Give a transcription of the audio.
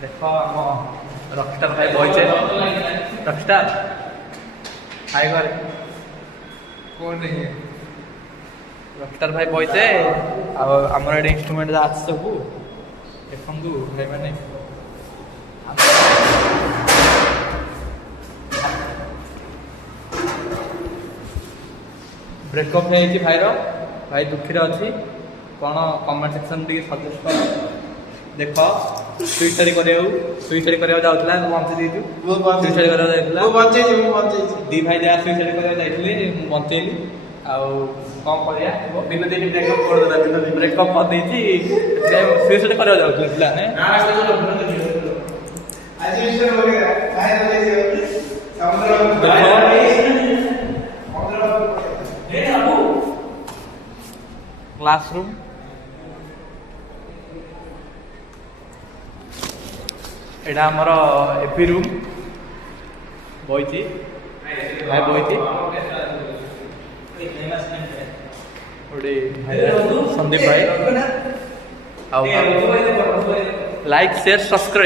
देख आम रॉकस्टार भाई बॉयचे रॉकस्टार हाय घर कौन नहीं है रॉकस्टार भाई बॉयचे आमर ये इंस्ट्रुमेंट आज सब देखु भाई मैंने ब्रेकअप है भाईर भाई दुखी अच्छी कौन कमेंट सेक्शन टी सजेस्ट कर देख सुइसाइड सुइसाइड जाऊला बंचे दीजु सुइसाइड दी भाई जहाँ सुइसाइड कर बचेली कौन कर ब्रेकअप कर ब्रेकअप कर सुइसाइड कर पिला क्लासरूम एटा आमर एपी रूम बही भाई बही संदीप भाई लाइक शेयर सब्सक्राइब।